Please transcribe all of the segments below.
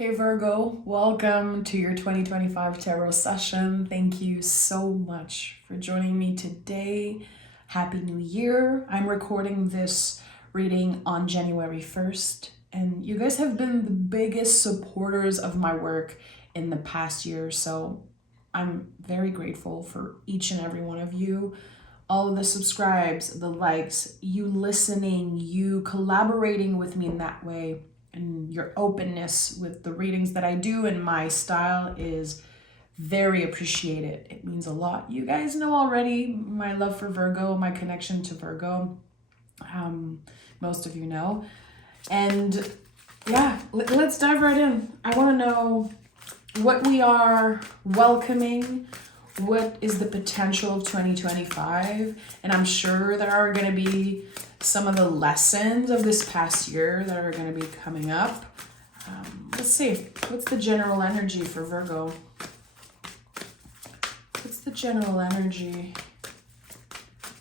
Hey Virgo, welcome to your 2025 tarot session. Thank you so much for joining me today. Happy New Year. I'm recording this reading on January 1st, and you guys have been the biggest supporters of my work in the past year, so I'm very grateful for each and every one of you. All of the subscribes, the likes, you listening, you collaborating with me in that way, and your openness with the readings that I do and my style is very appreciated. It means a lot. You guys know already my love for Virgo, my connection to Virgo. Most of you know. And yeah, let's dive right in. I want to know what we are welcoming, what is the potential of 2025, and I'm sure there are going to be some of the lessons of this past year that are going to be coming up. Let's see, what's the general energy for Virgo? What's the general energy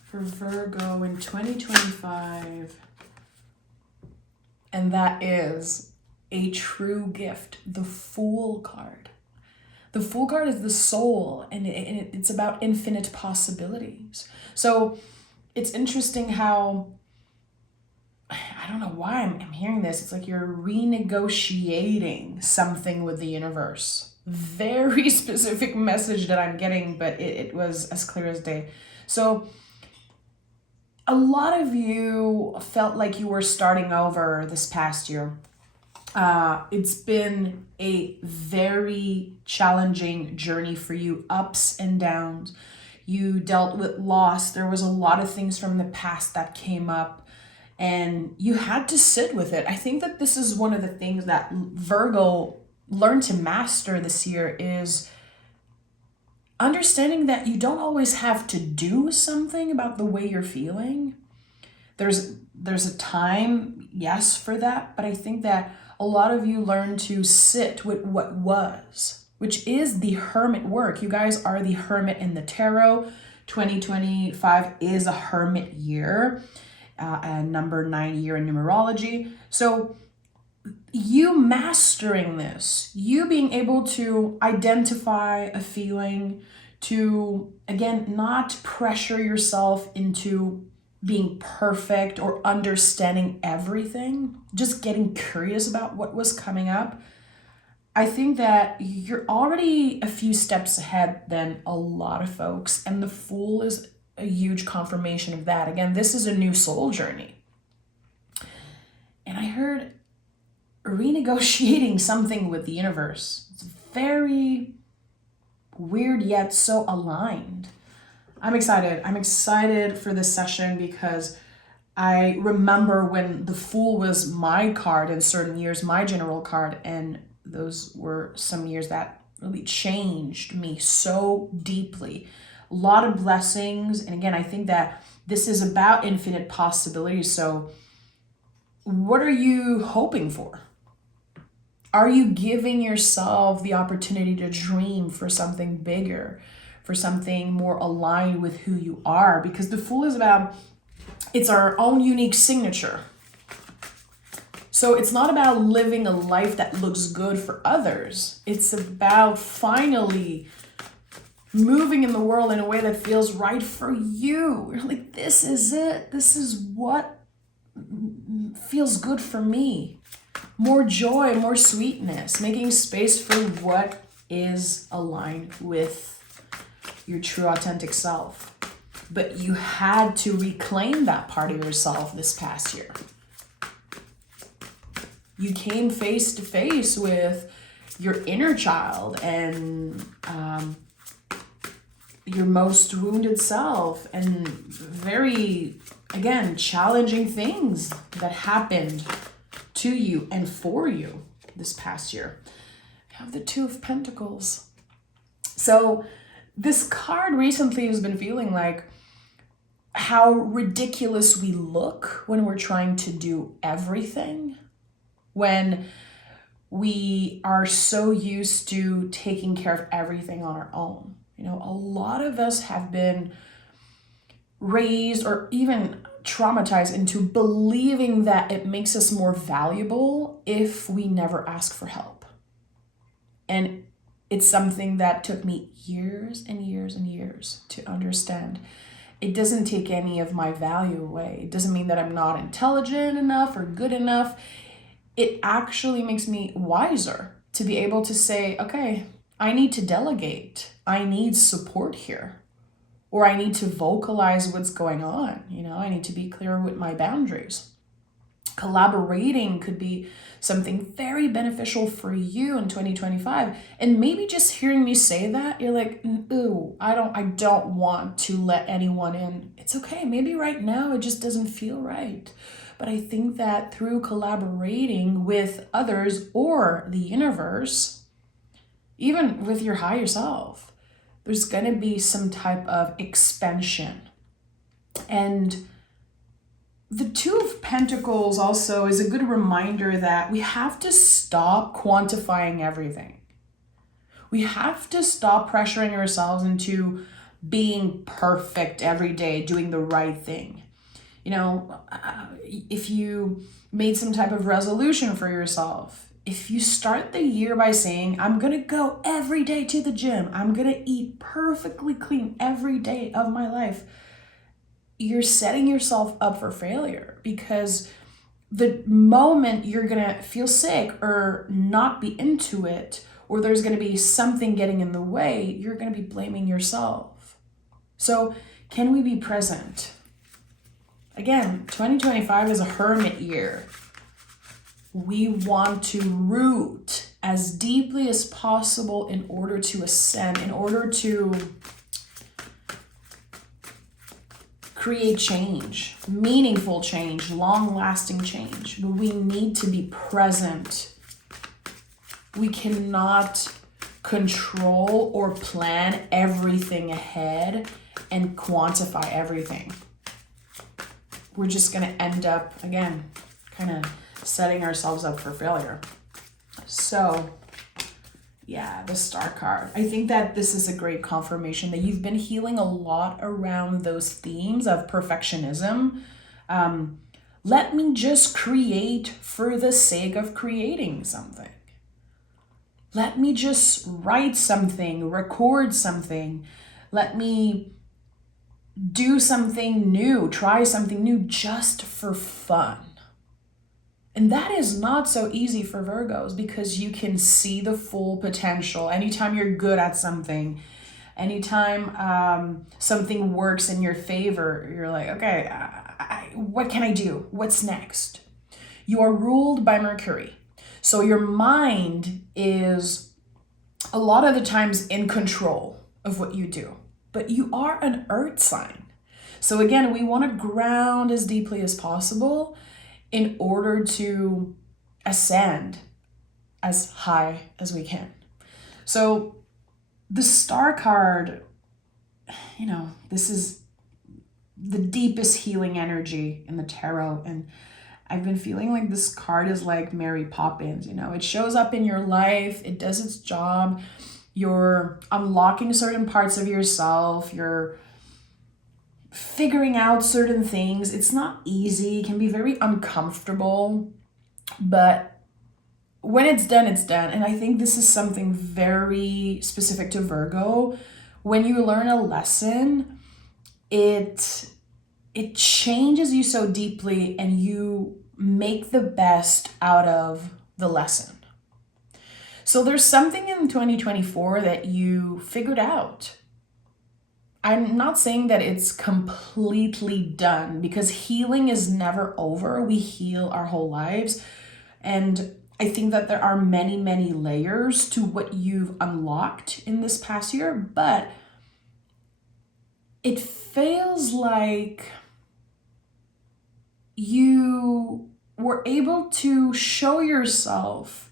for Virgo in 2025? And that is a true gift, the Fool card. The Fool card is the soul, and it's about infinite possibilities. So it's interesting how, I don't know why I'm hearing this. It's like you're renegotiating something with the universe. Very specific message that I'm getting, but it was as clear as day. So a lot of you felt like you were starting over this past year. It's been a very challenging journey for you, ups and downs. You dealt with loss. There was a lot of things from the past that came up, and you had to sit with it. I think that this is one of the things that Virgo learned to master this year is understanding that you don't always have to do something about the way you're feeling. There's a time, yes, for that, but I think that a lot of you learn to sit with what was, which is the hermit work. You guys are the hermit in the tarot. 2025 is a hermit year, and number 9 year in numerology. So you mastering this, you being able to identify a feeling, to, again, not pressure yourself into being perfect or understanding everything, just getting curious about what was coming up. I think that you're already a few steps ahead than a lot of folks, and the Fool is a huge confirmation of that. Again, this is a new soul journey. And I heard renegotiating something with the universe. It's very weird yet so aligned. I'm excited. I'm excited for this session because I remember when the Fool was my card in certain years, my general card, and those were some years that really changed me so deeply. A lot of blessings. And again, I think that this is about infinite possibilities. So what are you hoping for? Are you giving yourself the opportunity to dream for something bigger, for something more aligned with who you are? Because the Fool is about, it's our own unique signature. So it's not about living a life that looks good for others. It's about finally moving in the world in a way that feels right for you. You're like, this is it. This is what feels good for me. More joy, more sweetness, making space for what is aligned with your true authentic self. But you had to reclaim that part of yourself this past year. You came face to face with your inner child and your most wounded self, and very, again, challenging things that happened to you and for you this past year. You have the Two of Pentacles. So this card recently has been feeling like how ridiculous we look when we're trying to do everything, when we are so used to taking care of everything on our own. You know, a lot of us have been raised or even traumatized into believing that it makes us more valuable if we never ask for help. And it's something that took me years and years and years to understand. It doesn't take any of my value away. It doesn't mean that I'm not intelligent enough or good enough. It actually makes me wiser to be able to say, okay, I need to delegate. I need support here. Or I need to vocalize what's going on. I need to be clear with my boundaries. Collaborating could be something very beneficial for you in 2025. And maybe just hearing me say that, you're like, ooh, I don't want to let anyone in. It's okay. Maybe right now it just doesn't feel right. But I think that through collaborating with others or the universe, even with your higher self, there's going to be some type of expansion. And the Two of Pentacles also is a good reminder that we have to stop quantifying everything. We have to stop pressuring ourselves into being perfect every day, doing the right thing. If you made some type of resolution for yourself, if you start the year by saying, I'm going to go every day to the gym, I'm going to eat perfectly clean every day of my life, you're setting yourself up for failure, because the moment you're going to feel sick or not be into it, or there's going to be something getting in the way, you're going to be blaming yourself. So can we be present? Again, 2025 is a hermit year. We want to root as deeply as possible in order to ascend, in order to create change, meaningful change, long-lasting change. But we need to be present. We cannot control or plan everything ahead and quantify everything. We're just going to end up, again, kind of setting ourselves up for failure. So, yeah, the Star card. I think that this is a great confirmation that you've been healing a lot around those themes of perfectionism. Let me just create for the sake of creating something. Let me just write something, record something. Let me do something new, try something new just for fun. And that is not so easy for Virgos, because you can see the full potential. Anytime you're good at something, anytime something works in your favor, you're like, okay, what can I do? What's next? You are ruled by Mercury. So your mind is a lot of the times in control of what you do. But you are an earth sign. So again, we want to ground as deeply as possible in order to ascend as high as we can. So the Star card, this is the deepest healing energy in the tarot. And I've been feeling like this card is like Mary Poppins. It shows up in your life. It does its job. You're unlocking certain parts of yourself. You're figuring out certain things. It's not easy. It can be very uncomfortable. But when it's done, it's done. And I think this is something very specific to Virgo. When you learn a lesson, it changes you so deeply, and you make the best out of the lesson. So there's something in 2024 that you figured out. I'm not saying that it's completely done, because healing is never over. We heal our whole lives. And I think that there are many, many layers to what you've unlocked in this past year, but it feels like you were able to show yourself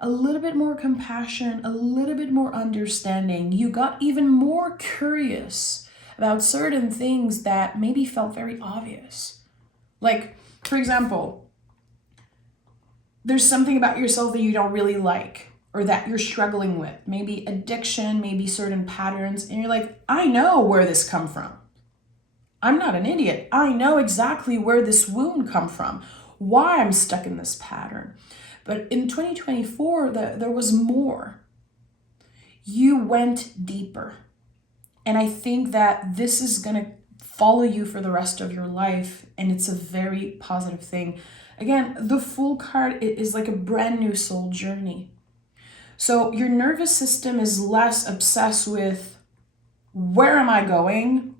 a little bit more compassion, a little bit more understanding. You got even more curious about certain things that maybe felt very obvious. Like, for example, there's something about yourself that you don't really like, or that you're struggling with. Maybe addiction, maybe certain patterns. And you're like, I know where this come from. I'm not an idiot. I know exactly where this wound come from, why I'm stuck in this pattern. But in 2024, there was more. You went deeper. And I think that this is going to follow you for the rest of your life. And it's a very positive thing. Again, the Fool card is like a brand new soul journey. So your nervous system is less obsessed with where am I going?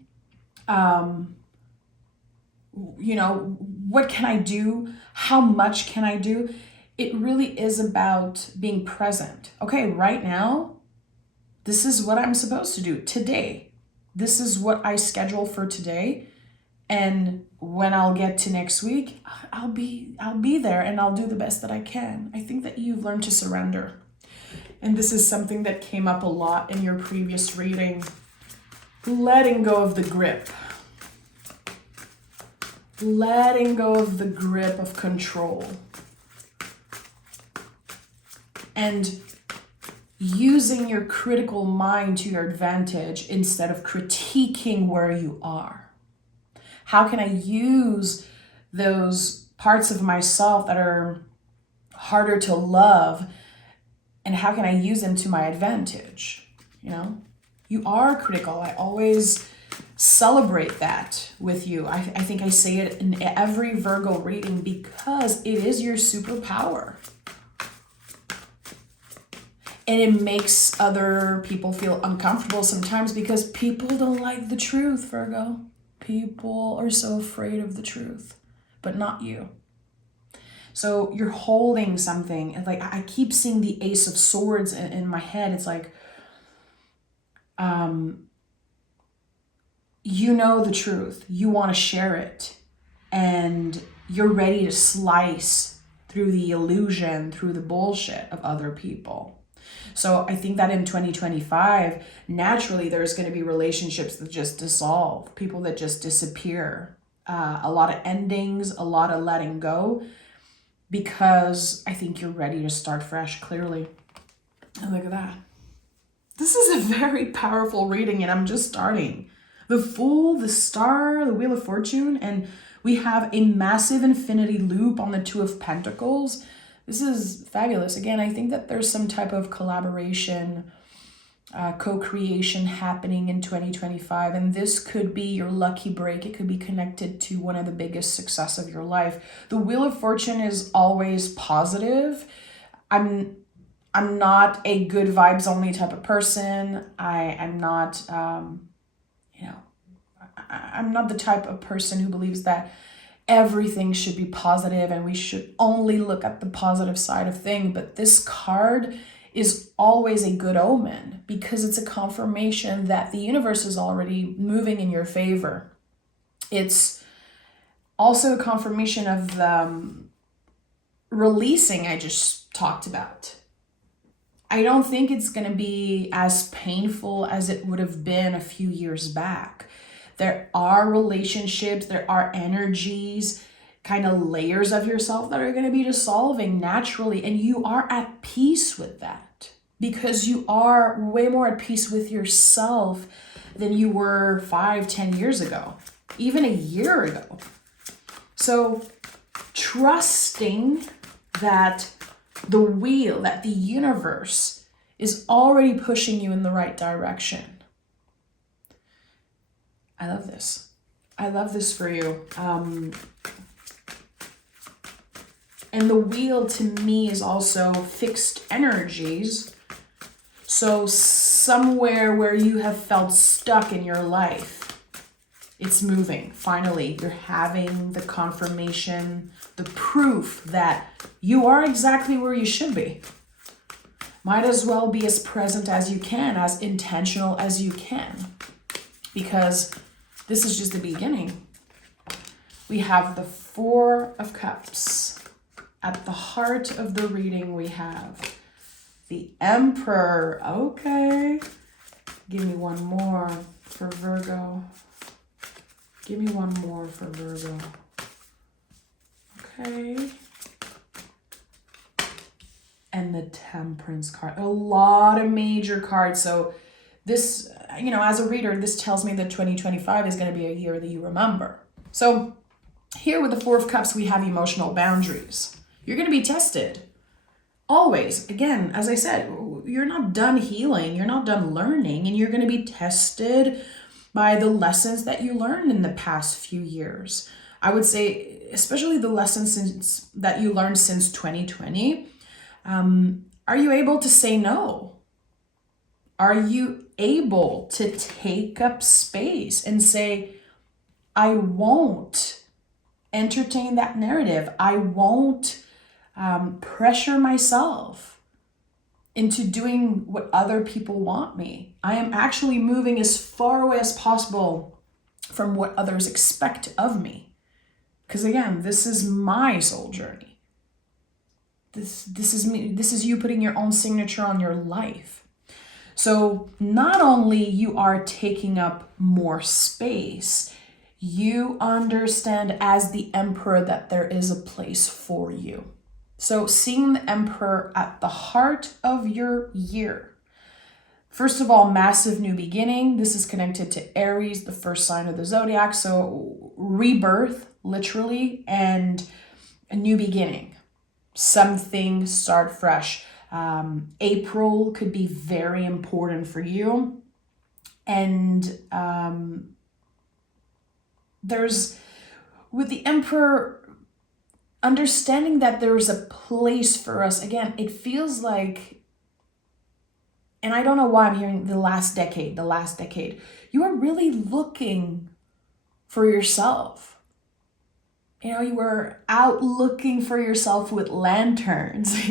What can I do? How much can I do? It really is about being present. Okay, right now, this is what I'm supposed to do today. This is what I schedule for today. And when I'll get to next week, I'll be there and I'll do the best that I can. I think that you've learned to surrender. And this is something that came up a lot in your previous reading. Letting go of the grip. Letting go of the grip of control. And using your critical mind to your advantage instead of critiquing where you are. How can I use those parts of myself that are harder to love, and how can I use them to my advantage? You are critical. I always celebrate that with you. I think I say it in every Virgo reading because it is your superpower. And it makes other people feel uncomfortable sometimes because people don't like the truth, Virgo. People are so afraid of the truth, but not you. So you're holding something. And like I keep seeing the Ace of Swords in my head. It's like, you know the truth. You want to share it. And you're ready to slice through the illusion, through the bullshit of other people. So I think that in 2025, naturally, there's going to be relationships that just dissolve, people that just disappear, a lot of endings, a lot of letting go, because I think you're ready to start fresh, clearly. And look at that. This is a very powerful reading, and I'm just starting. The Fool, the Star, the Wheel of Fortune, and we have a massive infinity loop on the Two of Pentacles. This is fabulous. Again, I think that there's some type of collaboration, co-creation happening in 2025. And this could be your lucky break. It could be connected to one of the biggest success of your life. The Wheel of Fortune is always positive. I'm not a good vibes only type of person. I'm not, I'm not the type of person who believes that everything should be positive and we should only look at the positive side of things. But this card is always a good omen because it's a confirmation that the universe is already moving in your favor. It's also a confirmation of the releasing I just talked about. I don't think it's going to be as painful as it would have been a few years back. There are relationships, there are energies, kind of layers of yourself that are going to be dissolving naturally. And you are at peace with that because you are way more at peace with yourself than you were 5-10 years ago, even a year ago. So trusting that the wheel, that the universe is already pushing you in the right direction. I love this. I love this for you. And the wheel to me is also fixed energies. So somewhere where you have felt stuck in your life, it's moving. Finally, you're having the confirmation, the proof that you are exactly where you should be. Might as well be as present as you can, as intentional as you can, because this is just the beginning. We have the Four of Cups. At the heart of the reading, we have the Emperor. Okay. Give me one more for Virgo. Give me one more for Virgo. Okay. And the Temperance card. A lot of major cards. So this, as a reader, this tells me that 2025 is going to be a year that you remember. So here with the Four of Cups, we have emotional boundaries. You're going to be tested. Always. Again, as I said, you're not done healing, you're not done learning, and you're going to be tested by the lessons that you learned in the past few years. I would say, especially the lessons that you learned since 2020. Are you able to say no? Are you able to take up space and say, I won't entertain that narrative. I won't pressure myself into doing what other people want me. I am actually moving as far away as possible from what others expect of me. Because again, this is my soul journey. This is me. This is you putting your own signature on your life. So not only you are taking up more space, you understand as the emperor that there is a place for you. So seeing the emperor at the heart of your year. First of all, massive new beginning. This is connected to Aries, the first sign of the zodiac. So rebirth, literally, and a new beginning. Something start fresh. April could be very important for you. And there's, with the emperor, understanding that there's a place for us. Again, it feels like, and I don't know why I'm hearing the last decade, you are really looking for yourself. You know, you were out looking for yourself with lanterns.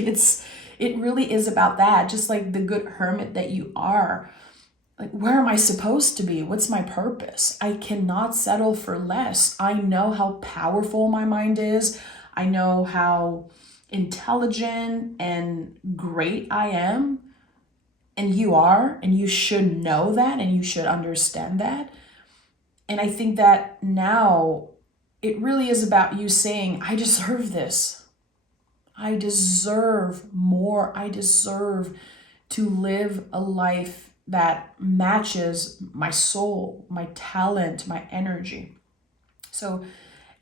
It really is about that. Just like the good hermit that you are. Like, where am I supposed to be? What's my purpose? I cannot settle for less. I know how powerful my mind is. I know how intelligent and great I am. And you are, and you should know that, and you should understand that. And I think that now it really is about you saying, I deserve this. I deserve more. I deserve to live a life that matches my soul, my talent, my energy. So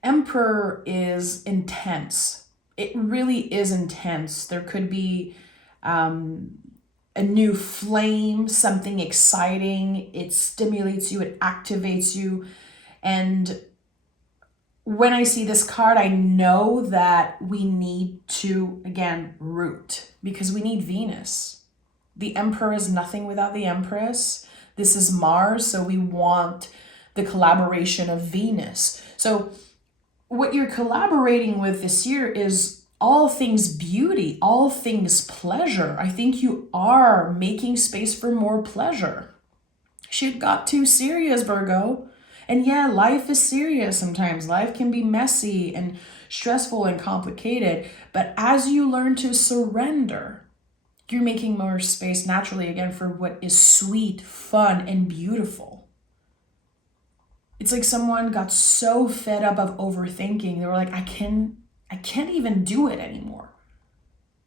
Emperor is intense. It really is intense. There could be a new flame, something exciting. It stimulates you, it activates you. And when I see this card, I know that we need to, again, root, because we need Venus. The Emperor is nothing without the Empress. This is Mars, so we want the collaboration of Venus. So what you're collaborating with this year is all things beauty, all things pleasure. I think you are making space for more pleasure. Shit got too serious, Virgo. And yeah, life is serious sometimes. Life can be messy and stressful and complicated. But as you learn to surrender, you're making more space naturally again for what is sweet, fun, and beautiful. It's like someone got so fed up of overthinking. They were like, I can't even do it anymore.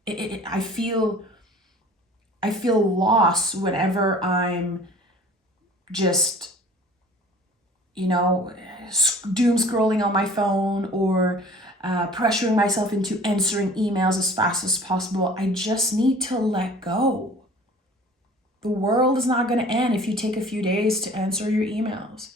I feel lost whenever I'm just, doom scrolling on my phone or pressuring myself into answering emails as fast as possible. I just need to let go. The world is not going to end if you take a few days to answer your emails.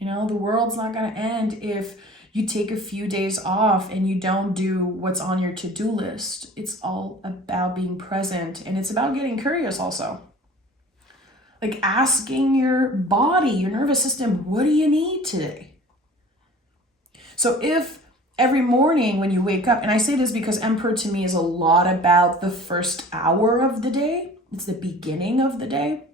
The world's not going to end if you take a few days off and you don't do what's on your to-do list. It's all about being present, and it's about getting curious also. Like asking your body, your nervous system, what do you need today? So if every morning when you wake up, and I say this because Emperor to me is a lot about the first hour of the day, it's the beginning of the day.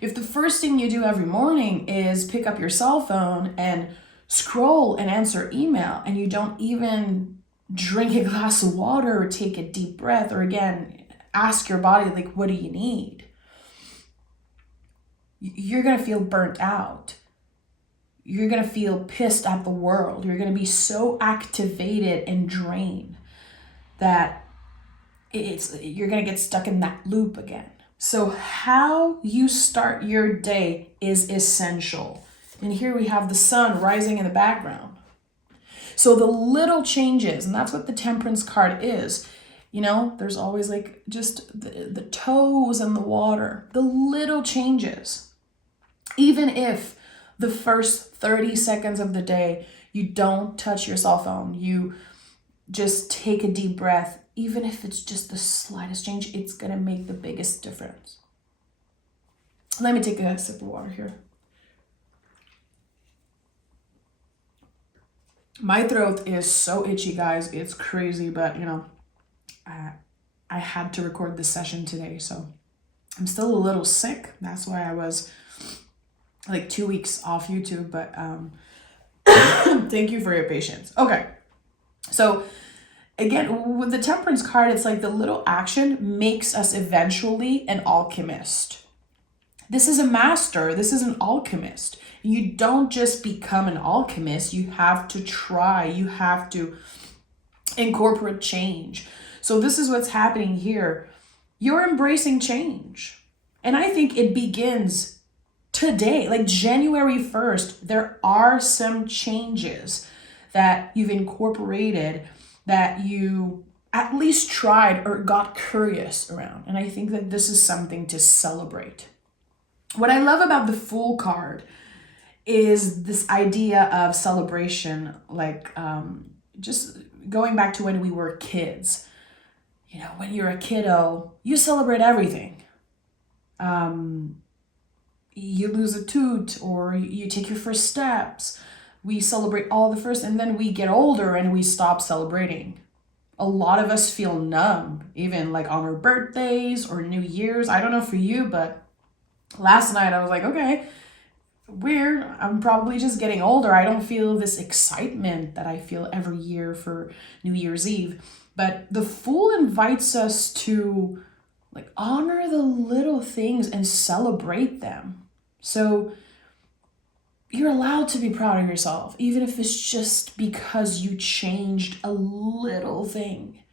If the first thing you do every morning is pick up your cell phone and scroll and answer email, and you don't even drink a glass of water or take a deep breath, or again, ask your body, like, what do you need? You're going to feel burnt out. You're going to feel pissed at the world. You're going to be so activated and drained that you're going to get stuck in that loop again. So how you start your day is essential. And here we have the sun rising in the background. So the little changes, and that's what the Temperance card is. You know, there's always like just the toes in the water, the little changes. Even if the first 30 seconds of the day, you don't touch your cell phone, you just take a deep breath, even if it's just the slightest change, it's gonna make the biggest difference. Let me take a sip of water here. My throat is so itchy, guys. It's crazy, but you know, I had to record this session today, so I'm still a little sick. That's why I was like 2 weeks off YouTube, but thank you for your patience. Okay, so again, with the Temperance card, it's like the little action makes us eventually an alchemist. This is a master. This is an alchemist. You don't just become an alchemist. You have to try. You have to incorporate change. So this is what's happening here. You're embracing change. And I think it begins today, like January 1st. There are some changes that you've incorporated, that you at least tried or got curious around. And I think that this is something to celebrate. What I love about the Fool card is this idea of celebration, like just going back to when we were kids. You know, when you're a kiddo, you celebrate everything. You lose a tooth or you take your first steps. We celebrate all the first, and then we get older and we stop celebrating. A lot of us feel numb, even like on our birthdays or New Year's. I don't know for you, but last night I was like, okay, weird. I'm probably just getting older. I don't feel this excitement that I feel every year for New Year's Eve. But the Fool invites us to like honor the little things and celebrate them. So you're allowed to be proud of yourself, even if it's just because you changed a little thing.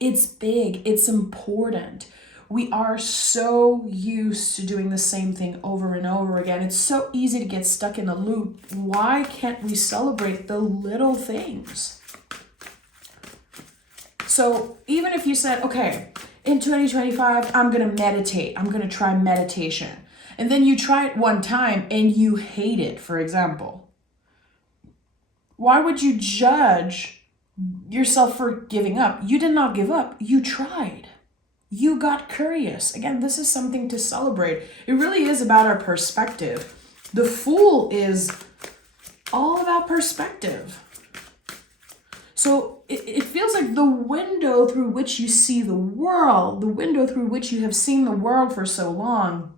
It's big, it's important. We are so used to doing the same thing over and over again. It's so easy to get stuck in a loop. Why can't we celebrate the little things? So even if you said, okay, in 2025, I'm going to meditate. I'm going to try meditation. And then you try it one time and you hate it, for example. Why would you judge yourself for giving up? You did not give up. You tried. You got curious. Again, this is something to celebrate. It really is about our perspective. The Fool is all about perspective. So it feels like the window through which you see the world, the window through which you have seen the world for so long,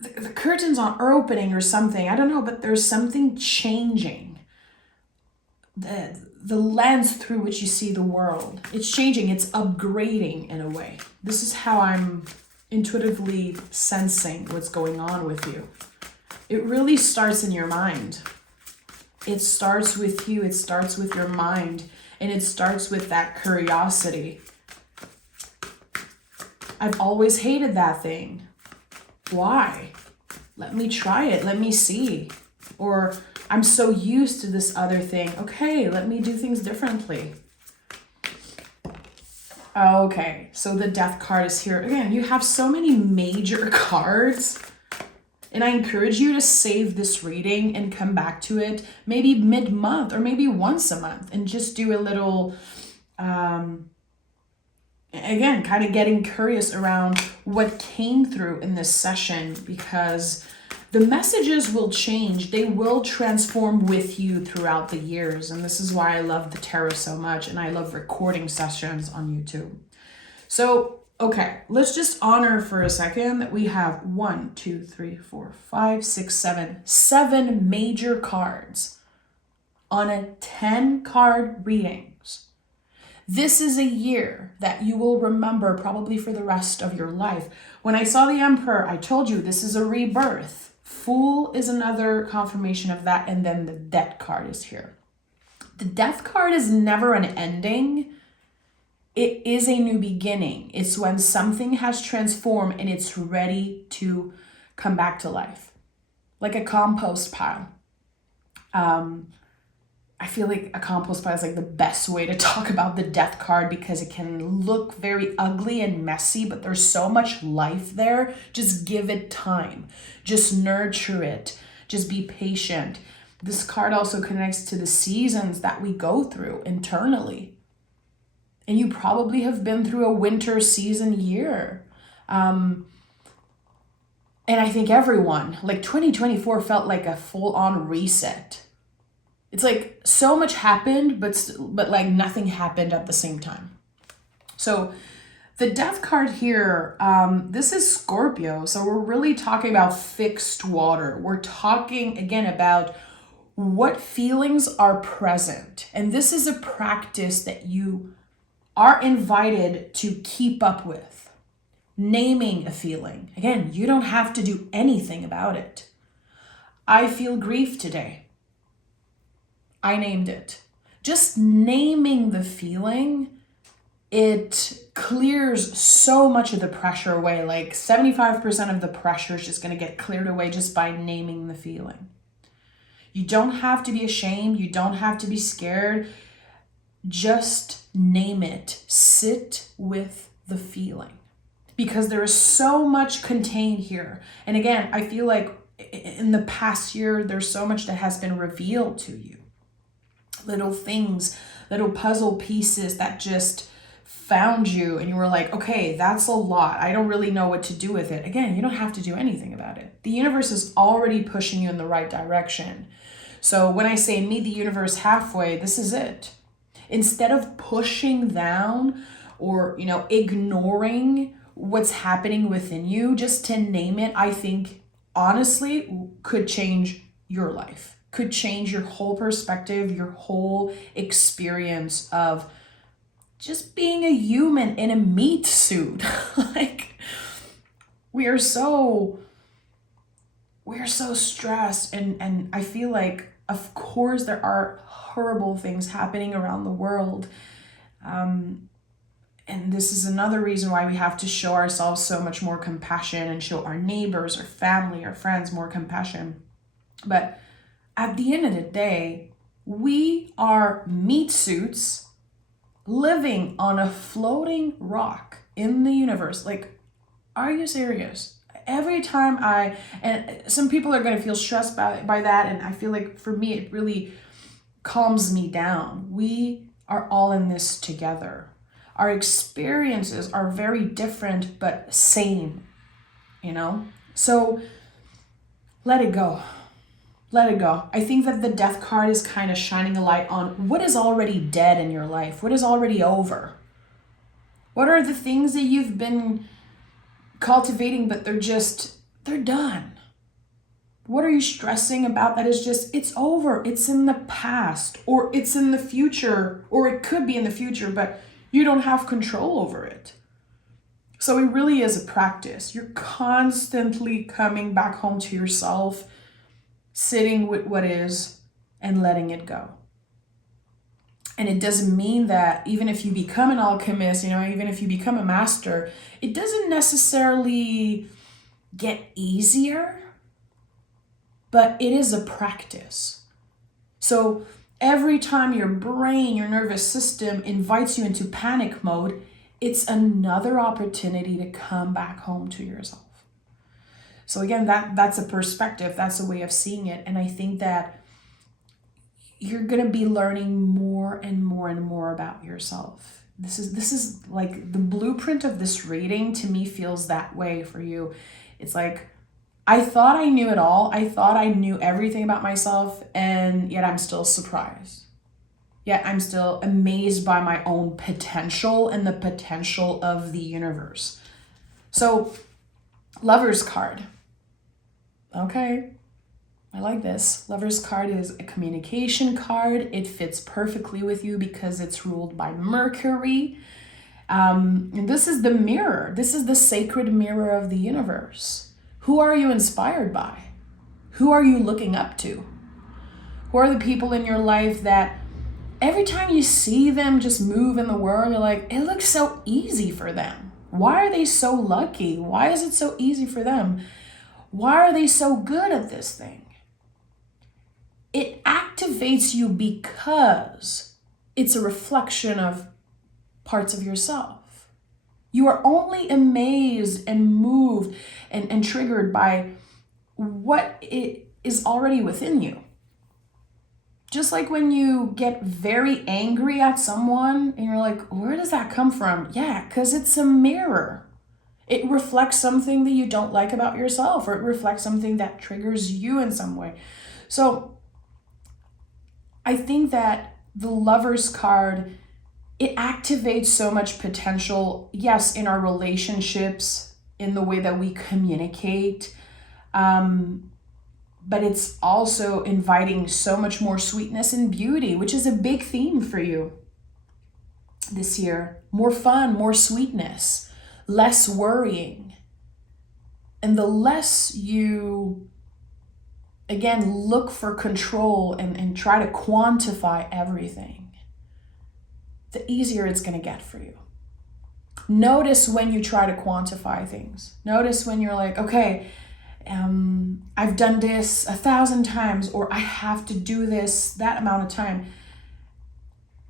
the curtains are opening or something. I don't know, but there's something changing. The lens through which you see the world, it's changing, it's upgrading in a way. This is how I'm intuitively sensing what's going on with you. It really starts in your mind. It starts with you, it starts with your mind, and it starts with that curiosity. I've always hated that thing. Why? Let me try it, let me see. Or I'm so used to this other thing. Okay, let me do things differently. Okay, so the Death card is here. Again, you have so many major cards. And I encourage you to save this reading and come back to it maybe mid-month or maybe once a month and just do a little, again, kind of getting curious around what came through in this session, because the messages will change. They will transform with you throughout the years. And this is why I love the tarot so much, and I love recording sessions on YouTube. So, okay, let's just honor for a second that we have 1, 2, 3, 4, 5, 6, 7 major cards on a 10-card readings. This is a year that you will remember probably for the rest of your life. When I saw the Emperor, I told you this is a rebirth. Fool is another confirmation of that, and then the Death card is here. The Death card is never an ending. It is a new beginning. It's when something has transformed and it's ready to come back to life, like a compost pile. I feel like accomplice pie is like the best way to talk about the death card because it can look very ugly and messy, but there's so much life there. Just give it time. Just nurture it. Just be patient. This card also connects to the seasons that we go through internally. And you probably have been through a winter season year. And I think everyone, like 2024 felt like a full-on reset. It's like so much happened, but like nothing happened at the same time. So the death card here, this is Scorpio. So we're really talking about fixed water. We're talking again about what feelings are present. And this is a practice that you are invited to keep up with. Naming a feeling. Again, you don't have to do anything about it. I feel grief today. I named it. Just naming the feeling, it clears so much of the pressure away. Like 75% of the pressure is just going to get cleared away just by naming the feeling. You don't have to be ashamed. You don't have to be scared. Just name it. Sit with the feeling. Because there is so much contained here. And again, I feel like in the past year, there's so much that has been revealed to you. Little things, little puzzle pieces that just found you and you were like, okay, that's a lot. I don't really know what to do with it. Again, you don't have to do anything about it. The universe is already pushing you in the right direction. So when I say meet the universe halfway, this is it. Instead of pushing down or, ignoring what's happening within you, just to name it, I think honestly could change your life. Could change your whole perspective, your whole experience of just being a human in a meat suit. Like we are so stressed and I feel like of course there are horrible things happening around the world. And this is another reason why we have to show ourselves so much more compassion and show our neighbors or family or friends more compassion. But at the end of the day, we are meat suits living on a floating rock in the universe. Like, are you serious? Every time and some people are going to feel stressed by that. And I feel like for me, it really calms me down. We are all in this together. Our experiences are very different, but same, So let it go. Let it go. I think that the death card is kind of shining a light on what is already dead in your life, what is already over. What are the things that you've been cultivating, but they're done? What are you stressing about that is just, it's over, it's in the past, or it's in the future, or it could be in the future, but you don't have control over it. So it really is a practice. You're constantly coming back home to yourself, sitting with what is and letting it go. And it doesn't mean that even if you become an alchemist, even if you become a master, it doesn't necessarily get easier, but it is a practice. So every time your brain, your nervous system invites you into panic mode, it's another opportunity to come back home to yourself. So again, that's a perspective, that's a way of seeing it. And I think that you're going to be learning more and more and more about yourself. This is like the blueprint of this reading to me feels that way for you. It's like, I thought I knew it all. I thought I knew everything about myself, and yet I'm still surprised. Yet I'm still amazed by my own potential and the potential of the universe. So, Lover's card. Okay, I like this. Lover's card is a communication card. It fits perfectly with you because it's ruled by Mercury. And this is the mirror. This is the sacred mirror of the universe. Who are you inspired by? Who are you looking up to? Who are the people in your life that every time you see them just move in the world, you're like, it looks so easy for them. Why are they so lucky? Why is it so easy for them? Why are they so good at this thing? It activates you because it's a reflection of parts of yourself. You are only amazed and moved and triggered by what it is already within you. Just like when you get very angry at someone and you're like, where does that come from? Yeah, because it's a mirror. It reflects something that you don't like about yourself, or it reflects something that triggers you in some way. So I think that the Lover's card, it activates so much potential, yes, in our relationships, in the way that we communicate, but it's also inviting so much more sweetness and beauty, which is a big theme for you this year. More fun, more sweetness, less worrying. And the less you, again, look for control and try to quantify everything, the easier it's going to get for you. Notice when you try to quantify things. Notice when you're like, okay, I've done this 1,000 times, or I have to do this that amount of time,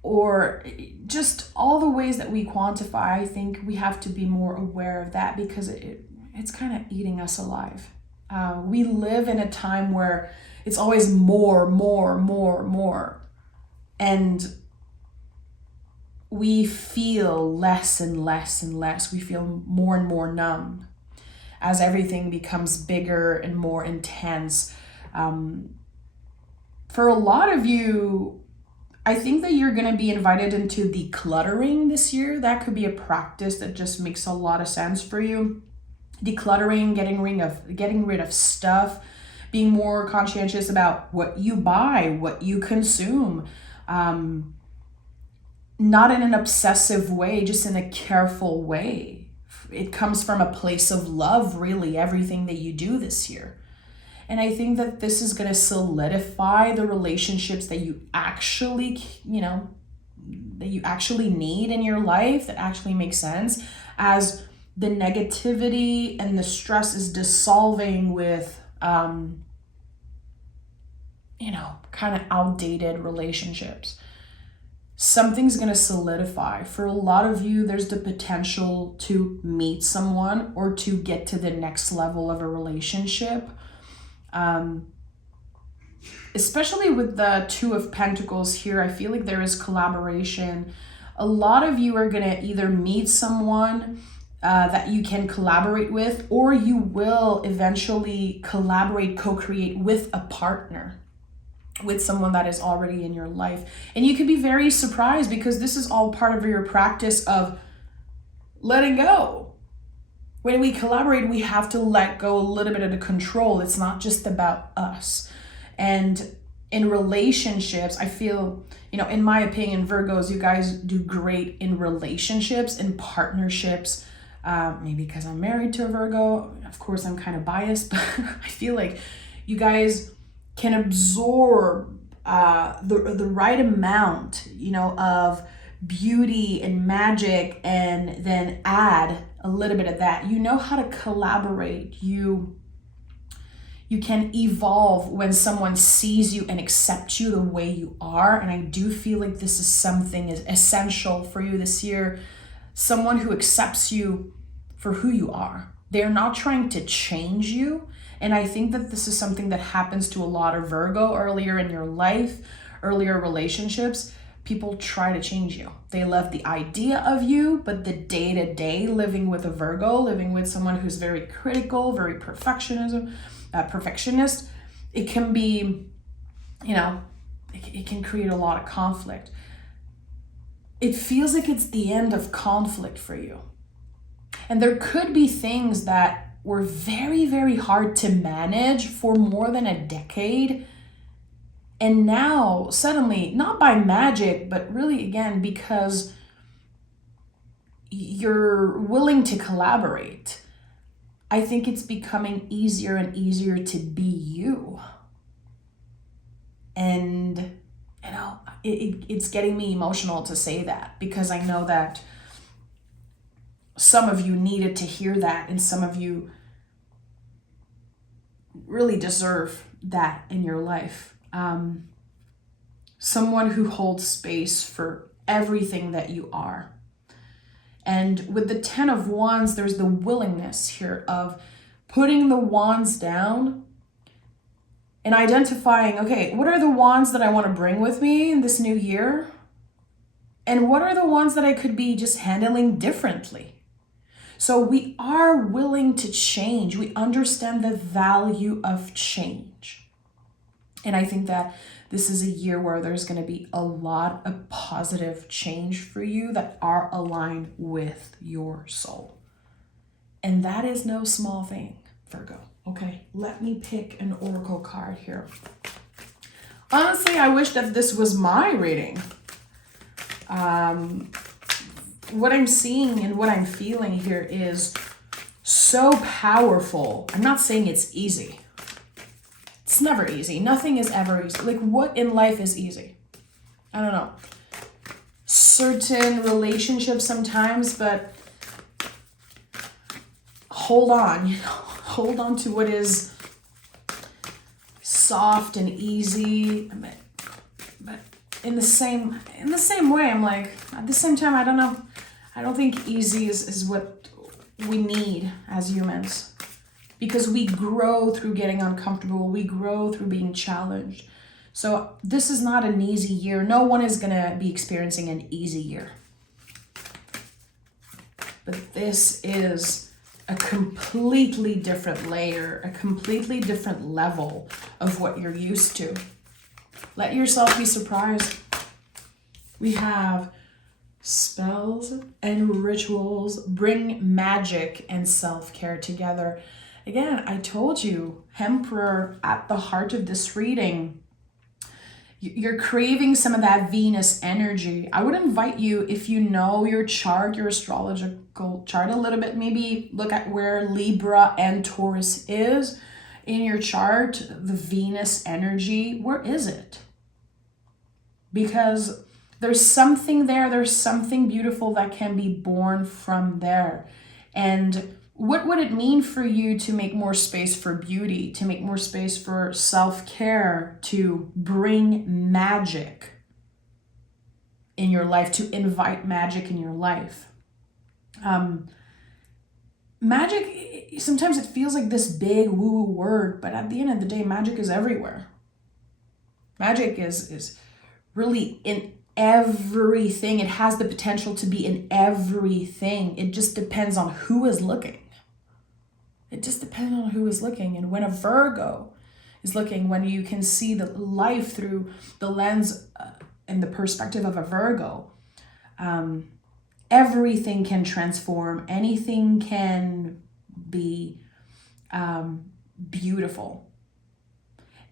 or just all the ways that we quantify. I think we have to be more aware of that, because it's kind of eating us alive. We live in a time where it's always more, and we feel less and less and less. We feel more and more numb as everything becomes bigger and more intense. For a lot of you, I think that you're going to be invited into decluttering this year. That could be a practice that just makes a lot of sense for you. Decluttering, getting rid of stuff, being more conscientious about what you buy, what you consume. Not in an obsessive way, just in a careful way. It comes from a place of love, really, everything that you do this year. And I think that this is going to solidify the relationships that you actually, that you actually need in your life, that actually make sense, as the negativity and the stress is dissolving with, kind of outdated relationships. Something's going to solidify. For a lot of you, there's the potential to meet someone or to get to the next level of a relationship. Especially with the Two of Pentacles here, I feel like there is collaboration. A lot of you are going to either meet someone that you can collaborate with, or you will eventually collaborate, co-create with a partner, with someone that is already in your life. And you can be very surprised, because this is all part of your practice of letting go. When we collaborate, we have to let go a little bit of the control. It's not just about us. And in relationships, I feel, in my opinion, Virgos, you guys do great in relationships and partnerships. Maybe because I'm married to a Virgo. Of course, I'm kind of biased, but I feel like you guys can absorb the right amount, of beauty and magic, and then add a little bit of that. You know how to collaborate. You can evolve when someone sees you and accepts you the way you are. And I do feel like this is something is essential for you this year. Someone who accepts you for who you are. They're not trying to change you. And I think that this is something that happens to a lot of Virgo earlier in your life, earlier relationships. People try to change you. They love the idea of you, but the day-to-day living with a Virgo, living with someone who's very critical, very perfectionist, it can be, it can create a lot of conflict. It feels like it's the end of conflict for you. And there could be things that were very, very hard to manage for more than a decade. And now, suddenly, not by magic, but really, again, because you're willing to collaborate, I think it's becoming easier and easier to be you. And, it's getting me emotional to say that, because I know that some of you needed to hear that, and some of you really deserve that in your life. someone who holds space for everything that you are. And with the 10 of Wands, there's the willingness here of putting the wands down and identifying, okay, what are the wands that I want to bring with me in this new year? And what are the ones that I could be just handling differently? So we are willing to change. We understand the value of change. And I think that this is a year where there's going to be a lot of positive change for you that are aligned with your soul. And that is no small thing, Virgo. Okay, let me pick an oracle card here. Honestly, I wish that this was my reading. What I'm seeing and what I'm feeling here is so powerful. I'm not saying it's easy. It's never easy. Nothing is ever easy. Like, what in life is easy? I don't know. Certain relationships sometimes, but hold on, hold on to what is soft and easy. But in the same way, I'm like, at the same time, I don't know. I don't think easy is what we need as humans. Because we grow through getting uncomfortable. We grow through being challenged. So this is not an easy year. No one is going to be experiencing an easy year. But this is a completely different layer, a completely different level of what you're used to. Let yourself be surprised. We have spells and rituals bring magic and self-care together. Again, I told you, Emperor at the heart of this reading. You're craving some of that Venus energy. I would invite you, if you know your chart, your astrological chart a little bit, maybe look at where Libra and Taurus is in your chart, the Venus energy. Where is it? Because there's something there. There's something beautiful that can be born from there. And what would it mean for you to make more space for beauty, to make more space for self-care, to bring magic in your life, to invite magic in your life? Magic, sometimes it feels like this big woo-woo word, but at the end of the day, magic is everywhere. Magic is really in everything. It has the potential to be in everything. It just depends on who is looking. It just depends on who is looking. And when a Virgo is looking, when you can see the life through the lens and the perspective of a Virgo, everything can transform. Anything can be beautiful.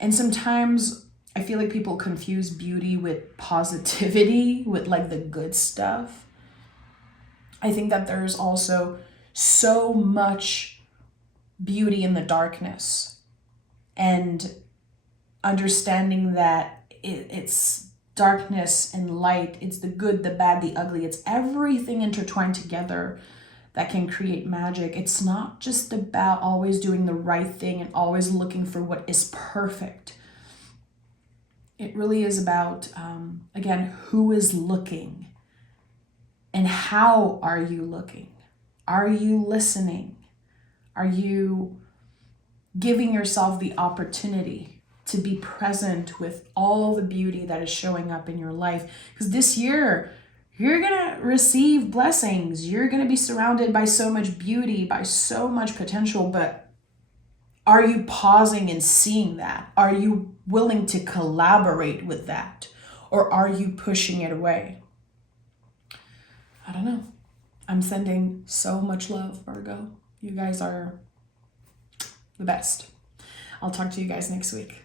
And sometimes I feel like people confuse beauty with positivity, with like the good stuff. I think that there's also so much beauty in the darkness, and understanding that it's darkness and light, it's the good, the bad, the ugly, it's everything intertwined together that can create magic. It's not just about always doing the right thing and always looking for what is perfect. It really is about, again, who is looking and how are you looking? Are you listening? Are you giving yourself the opportunity to be present with all the beauty that is showing up in your life? Because this year, you're going to receive blessings. You're going to be surrounded by so much beauty, by so much potential. But are you pausing and seeing that? Are you willing to collaborate with that? Or are you pushing it away? I don't know. I'm sending so much love, Virgo. You guys are the best. I'll talk to you guys next week.